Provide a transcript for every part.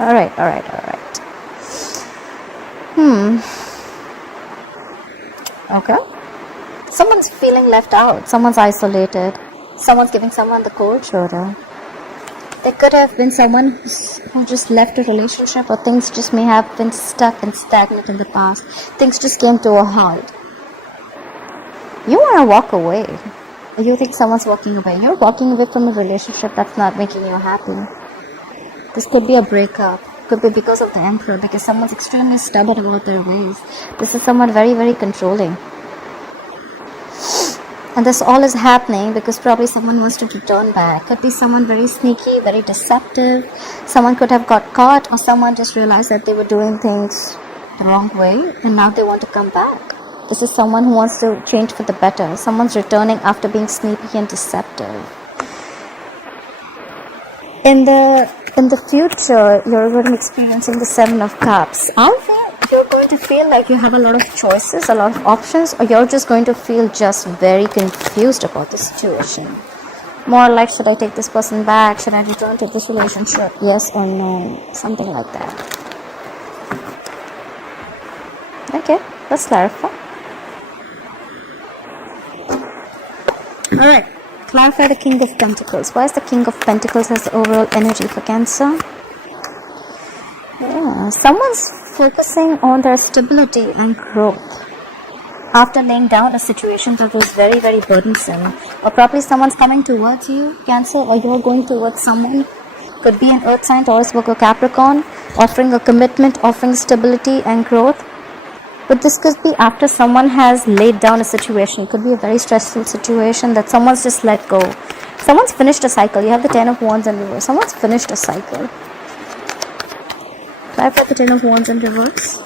Alright. Okay. Someone's feeling left out. Someone's isolated. Someone's giving someone the cold shoulder. There could have been someone who just left a relationship, or things just may have been stuck and stagnant in the past. Things just came to a halt. You want to walk away. You think someone's walking away. You're walking away from a relationship that's not making you happy. This could be a breakup. Could be because of the Emperor, because someone's extremely stubborn about their ways. This is someone very, very controlling. And this all is happening because probably someone wants to return back. Could be someone very sneaky, very deceptive. Someone could have got caught, or someone just realized that they were doing things the wrong way and now they want to come back. This is someone who wants to change for the better. Someone's returning after being sneaky and deceptive. In the future, you're going to be experiencing the Seven of Cups. Either you're going to feel like you have a lot of choices, a lot of options, or you're just going to feel just very confused about the situation. More like, should I take this person back? Should I return to this relationship? Yes or no? Something like that. Okay, let's clarify. Alright, clarify the King of Pentacles. Why is the King of Pentacles has the overall energy for Cancer? Yeah, someone's focusing on their stability and growth after laying down a situation that was very, very burdensome. Or probably someone's coming towards you, Cancer, or you're going towards someone. Could be an Earth sign, Taurus, Virgo, Capricorn, offering a commitment, offering stability and growth. But this could be after someone has laid down a situation. It could be a very stressful situation that someone's just let go. Someone's finished a cycle. You have the Ten of Wands in reverse. Someone's finished a cycle. Clarify the Ten of Wands in reverse.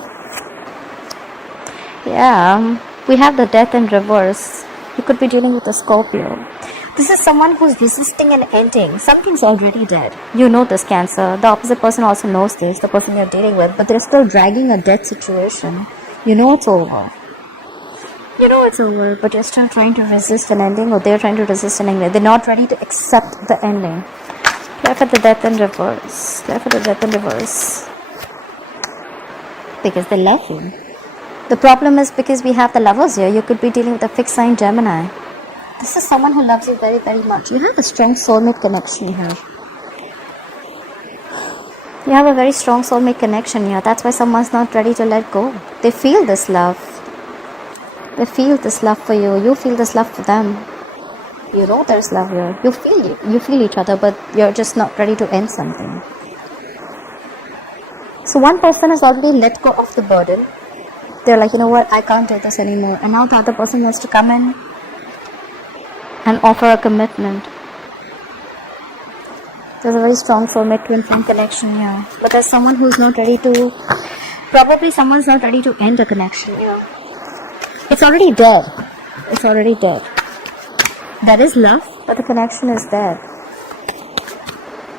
Yeah, we have the Death in reverse. You could be dealing with a Scorpio. This is someone who's resisting an ending. Something's already dead. You know this, Cancer. The opposite person also knows this, the person you're dealing with. But they're still dragging a dead situation. You know it's over. You know it's over, but you're still trying to resist an ending, or they're trying to resist an ending. They're not ready to accept the ending. Clarify the Death in reverse. Clarify the Death in reverse. Because they love you. The problem is because we have the Lovers here, you could be dealing with a fixed sign Gemini. This is someone who loves you very, very much. You have a strong soulmate connection here. You have a very strong soulmate connection here. That's why someone's not ready to let go. They feel this love. They feel this love for you. You feel this love for them. You know there's love here. You feel each other, but you're just not ready to end something. So one person has already let go of the burden. They're like, you know what, I can't do this anymore. And now the other person wants to come in and offer a commitment. There's a very strong soulmate twin flame connection here. But there's someone who's not ready to, probably someone's not ready to end a connection here. It's already dead. It's already dead. There is love, but the connection is dead.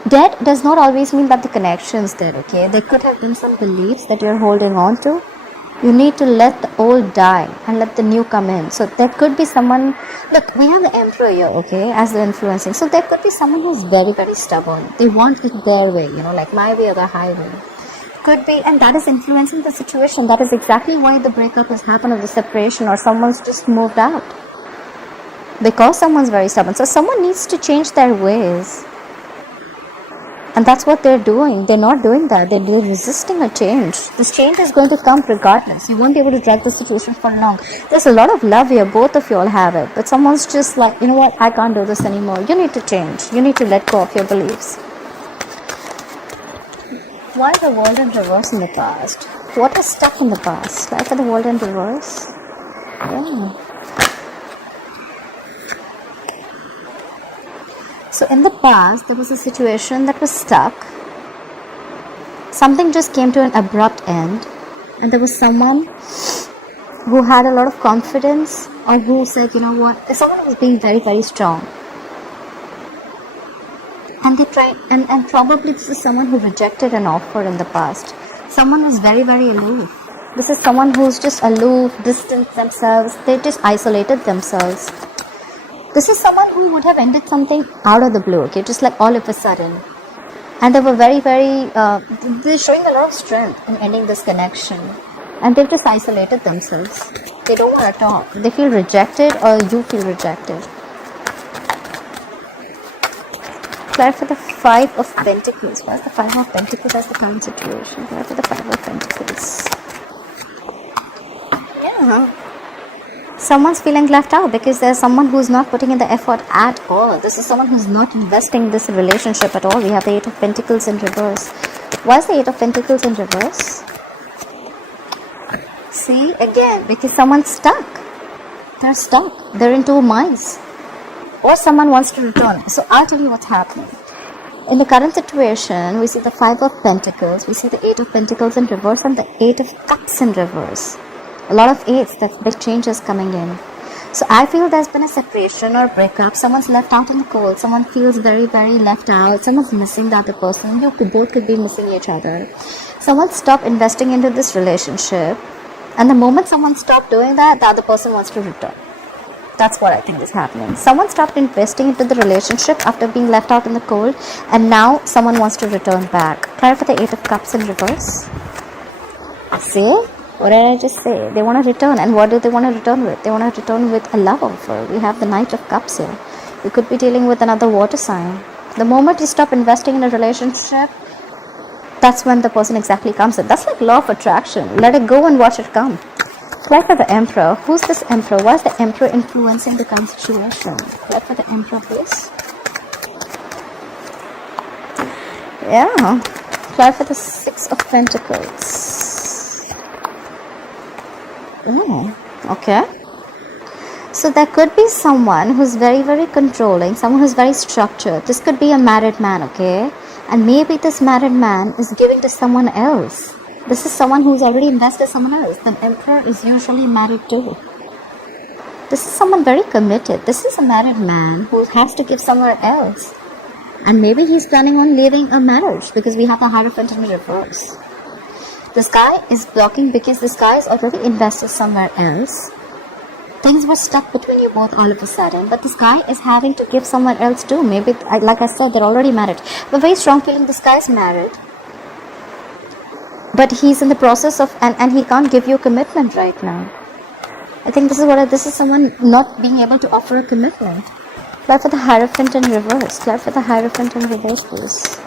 Dead does not always mean that the connection is dead, okay? There could have been some beliefs that you're holding on to. You need to let the old die and let the new come in. So there could be someone, look, we have the Emperor here, okay, as the influencing. So there could be someone who's very, very stubborn. They want it their way, you know, like my way or the highway. Could be, and that is influencing the situation. That is exactly why the breakup has happened, or the separation, or someone's just moved out. Because someone's very stubborn. So someone needs to change their ways. And that's what they're doing. They're not doing that. They're resisting a change. This change is going to come regardless. You won't be able to drag the situation for long. There's a lot of love here. Both of you all have it. But someone's just like, you know what? I can't do this anymore. You need to change. You need to let go of your beliefs. Why the world in reverse in the past? What is stuck in the past? Why for the world in reverse? Yeah. So in the past, there was a situation that was stuck. Something just came to an abrupt end. And there was someone who had a lot of confidence, or who said, you know what, there's someone who was being very, very strong. And they tried, and probably this is someone who rejected an offer in the past. Someone who's very, very aloof. This is someone who's just aloof, distanced themselves. They just isolated themselves. This is someone who would have ended something out of the blue, okay, just like all of a sudden. And they were very, very, they're showing a lot of strength in ending this connection. And they've just isolated themselves. They don't want to talk. They feel rejected, or you feel rejected. Clarify the Five of Pentacles. Why is the Five of Pentacles as the current situation? Clarify the Five of Pentacles. Yeah. Someone's feeling left out because there's someone who's not putting in the effort at all. This is someone who's not investing in this relationship at all. We have the Eight of Pentacles in reverse. Why is the Eight of Pentacles in reverse? See, again, because someone's stuck. They're stuck. They're in two minds. Or someone wants to return. So I'll tell you what's happening. In the current situation, we see the Five of Pentacles, we see the Eight of Pentacles in reverse, and the Eight of Cups in reverse. A lot of eights, that's big changes coming in. So I feel there's been a separation or breakup. Someone's left out in the cold. Someone feels very, very left out. Someone's missing the other person. You both could be missing each other. Someone stopped investing into this relationship. And the moment someone stopped doing that, the other person wants to return. That's what I think is happening. Someone stopped investing into the relationship after being left out in the cold. And now someone wants to return back. Clarify the Eight of Cups in reverse. See? What did I just say? They want to return. And what do they want to return with? They want to return with a love offer. We have the Knight of Cups here. You could be dealing with another water sign. The moment you stop investing in a relationship, that's when the person exactly comes in. That's like law of attraction. Let it go and watch it come. Like for the Emperor. Who's this Emperor? Why is the Emperor influencing the current situation? Like for the Emperor, please. Yeah. Like for the Six of Pentacles. Oh, okay. So there could be someone who's very, very controlling, someone who's very structured. This could be a married man, okay? And maybe this married man is giving to someone else. This is someone who's already invested someone else. The Emperor is usually married too. This is someone very committed. This is a married man who has to give somewhere else. And maybe he's planning on leaving a marriage because we have the Hierophant in reverse. This guy is blocking because this guy is already invested somewhere else. Things were stuck between you both all of a sudden, but this guy is having to give someone else too. Maybe, like I said, they're already married. But very strong feeling this guy is married. But he's in the process of, and he can't give you a commitment right now. I think this is someone not being able to offer a commitment. Apply for the Hierophant in reverse. Apply for the Hierophant in reverse, please.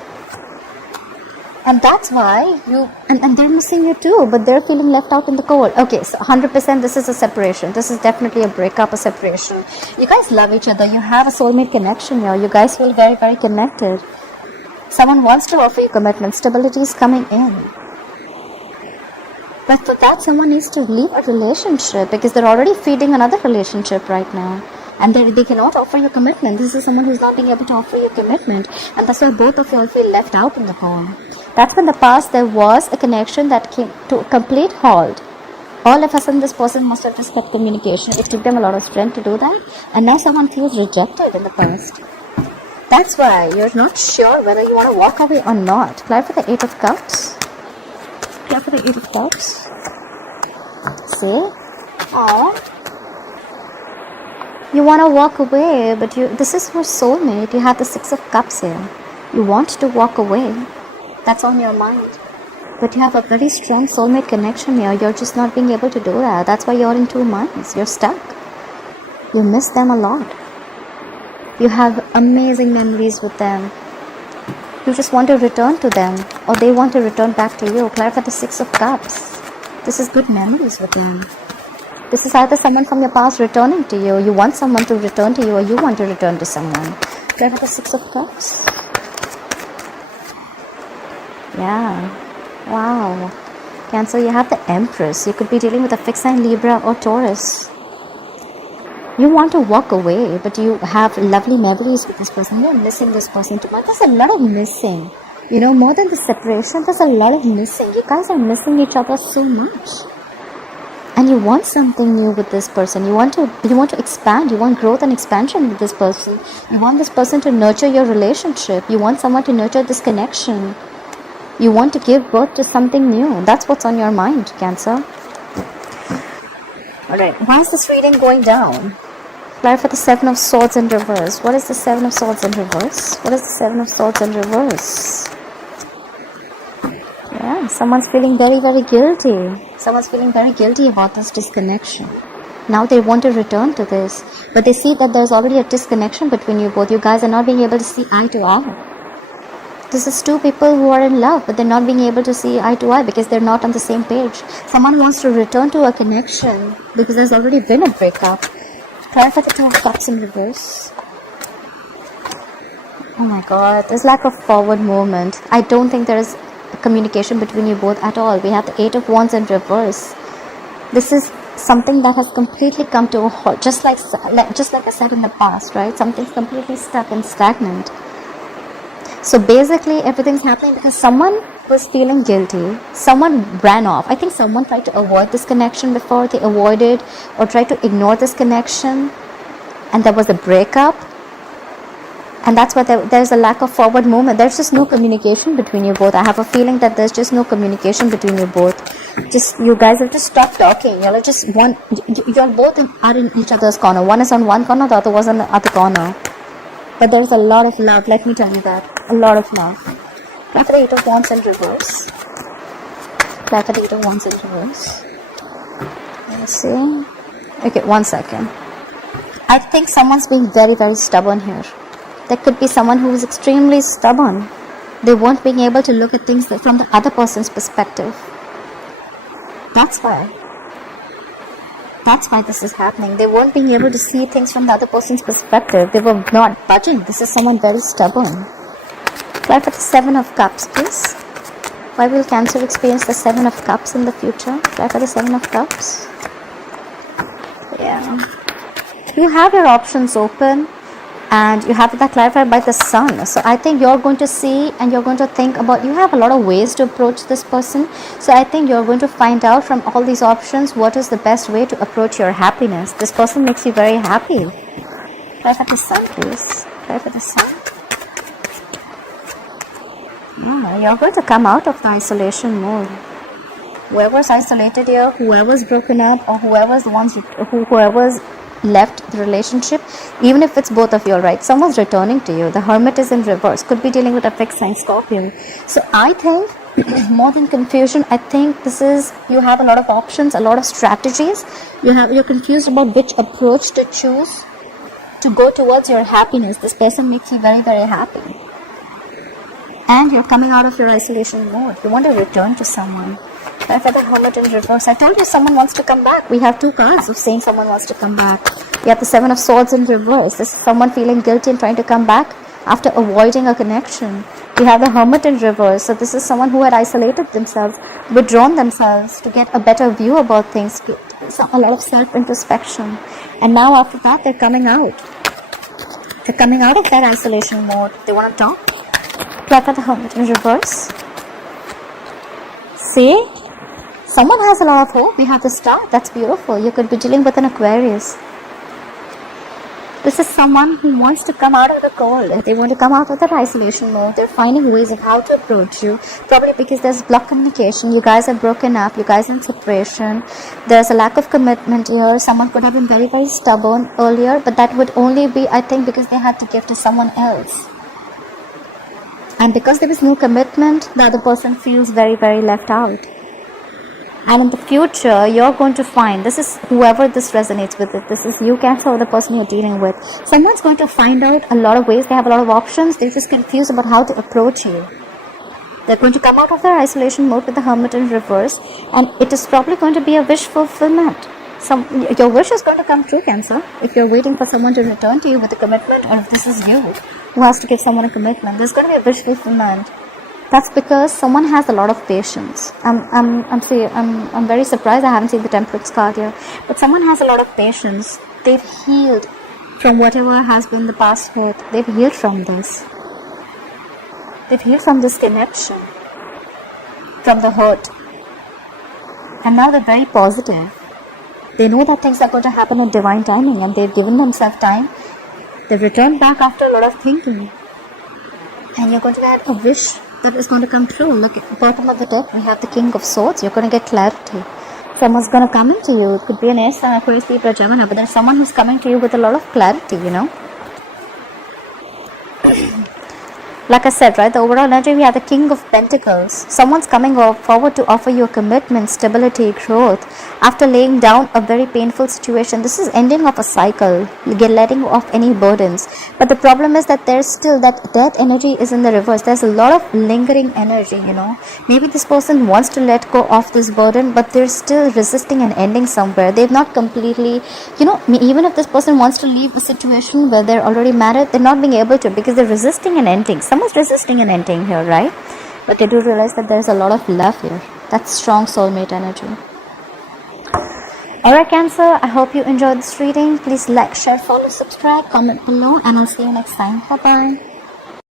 And that's why and they're missing you too, but they're feeling left out in the cold. Okay, so 100% this is a separation. This is definitely a breakup, a separation. You guys love each other. You have a soulmate connection here. You guys feel very, very connected. Someone wants to offer you commitment. Stability is coming in. But for that, someone needs to leave a relationship because they're already feeding another relationship right now. And they cannot offer you commitment. This is someone who's not being able to offer you commitment. And that's why both of you all feel left out in the cold. That's when in the past there was a connection that came to a complete halt. All of a sudden this person must have just cut communication. It took them a lot of strength to do that. And now someone feels rejected in the past. That's why you're not sure whether you want to walk away or not. Apply for the Eight of Cups. Apply for the Eight of Cups. See? Aww. You want to walk away, but this is your soulmate. You have the Six of Cups here. You want to walk away. That's on your mind. But you have a very strong soulmate connection here. You're just not being able to do that. That's why you're in two minds. You're stuck. You miss them a lot. You have amazing memories with them. You just want to return to them. Or they want to return back to you. Clarify the Six of Cups. This is good memories with them. This is either someone from your past returning to you. You want someone to return to you, or you want to return to someone. Clarify the Six of Cups. Yeah. Wow. Cancer, you have the Empress. You could be dealing with a fixed sign Libra or Taurus. You want to walk away, but you have lovely memories with this person. You're missing this person too much. There's a lot of missing. You know, more than the separation, there's a lot of missing. You guys are missing each other so much. And you want something new with this person. You want to expand. You want growth and expansion with this person. You want this person to nurture your relationship. You want someone to nurture this connection. You want to give birth to something new. That's what's on your mind, Cancer. Alright, why is this reading going down? Apply for the Seven of Swords in reverse. What is the Seven of Swords in reverse? What is the Seven of Swords in reverse? Yeah, someone's feeling very, very guilty. Someone's feeling very guilty about this disconnection. Now they want to return to this, but they see that there's already a disconnection between you both. You guys are not being able to see eye to eye. This is two people who are in love, but they're not being able to see eye to eye because they're not on the same page. Someone wants to return to a connection because there's already been a breakup. Try for the Two of Cups in reverse. Oh my god, there's lack of forward movement. I don't think there is communication between you both at all. We have the Eight of Wands in reverse. This is something that has completely come to a halt, just like I said in the past, right? Something's completely stuck and stagnant. So basically everything's happening because someone was feeling guilty, someone ran off. I think someone tried to avoid this connection before. They avoided or tried to ignore this connection, and there was a breakup, and that's why there's a lack of forward movement. There's just no communication between you both. I have a feeling that there's just no communication between you both. Just you guys have just stopped talking. You're just you're both are in each other's corner. One is on one corner, the other was on the other corner. But there's a lot of love, let me tell you that. A lot of love. Try for the Eight of Wands in reverse. Try for the Eight of Wands in reverse. Let's see. Okay, 1 second. I think someone's being very, very stubborn here. There could be someone who is extremely stubborn. They weren't being able to look at things from the other person's perspective. That's why this is happening. They weren't being able to see things from the other person's perspective. They were not budging. This is someone very stubborn. Try for the Seven of Cups, please. Why will Cancer experience the Seven of Cups in the future? Try for the Seven of Cups. Yeah. You have your options open, and you have that clarified by the Sun. So I think you're going to see and you're going to think about, you have a lot of ways to approach this person. So I think you're going to find out from all these options what is the best way to approach your happiness. This person makes you very happy. Try for the Sun, please. Try for the Sun. Yeah, you're going to come out of the isolation mode. Whoever's isolated here, whoever's broken up, or whoever's left the relationship, even if it's both of you, right? Someone's returning to you. The Hermit is in reverse. Could be dealing with a fixed sign Scorpio. So I think more than confusion, I think this is, you have a lot of options, a lot of strategies. You're confused about which approach to choose to go towards your happiness. This person makes you very, very happy. And you're coming out of your isolation mode. You want to return to someone. Try for the Hermit in reverse. I told you someone wants to come back. We have two cards of saying someone wants to come back. We have the Seven of Swords in reverse. This is someone feeling guilty and trying to come back after avoiding a connection. We have the Hermit in reverse. So this is someone who had isolated themselves, withdrawn themselves to get a better view about things, a lot of self-introspection. And now after that, they're coming out. They're coming out of that isolation mode. They want to talk. Try for the Hermit in reverse. See? Someone has a lot of hope. We have the Star. That's beautiful. You could be dealing with an Aquarius. This is someone who wants to come out of the cold. They want to come out of that isolation mode. They're finding ways of how to approach you. Probably because there's blocked communication. You guys are broken up. You guys are in separation. There's a lack of commitment here. Someone could have been very, very stubborn earlier. But that would only be, I think, because they had to give to someone else. And because there is no commitment, the other person feels very, very left out. And in the future, you're going to find, this is whoever this resonates with it. This is you, Cancer, or the person you're dealing with. Someone's going to find out a lot of ways. They have a lot of options. They're just confused about how to approach you. They're going to come out of their isolation mode with the Hermit in reverse. And it is probably going to be a wish fulfillment. Your wish is going to come true, Cancer. If you're waiting for someone to return to you with a commitment, or if this is you who has to give someone a commitment, there's going to be a wish fulfillment. That's because someone has a lot of patience. I'm very surprised I haven't seen the Temperance card here. But someone has a lot of patience. They've healed from whatever has been the past hurt. They've healed from this. They've healed from this connection, from the hurt. And now they're very positive. They know that things are going to happen in divine timing, and they've given themselves time. They've returned back after a lot of thinking. And you're going to get a wish that is going to come true. Look at the bottom of the deck. We have the King of Swords. You're going to get clarity. Someone's going to come into you. It could be an Air sign, Aquarius, Libra, Gemini, but there's someone who's coming to you with a lot of clarity, you know. Like I said, right, the overall energy, we have the King of Pentacles. Someone's coming forward to offer you a commitment, stability, growth after laying down a very painful situation. This is ending of a cycle, letting go of any burdens. But the problem is that there's still that energy is in the reverse. There's a lot of lingering energy, you know. Maybe this person wants to let go of this burden, but they're still resisting and ending somewhere. They've not completely, you know, even if this person wants to leave a situation where they're already married, they're not being able to because they're resisting and ending. Someone's resisting and ending here, right? But they do realize that there's a lot of love here. That's strong soulmate energy. Alright, Cancer, I hope you enjoyed this reading. Please like, share, follow, subscribe, comment below, and I'll see you next time. Bye bye.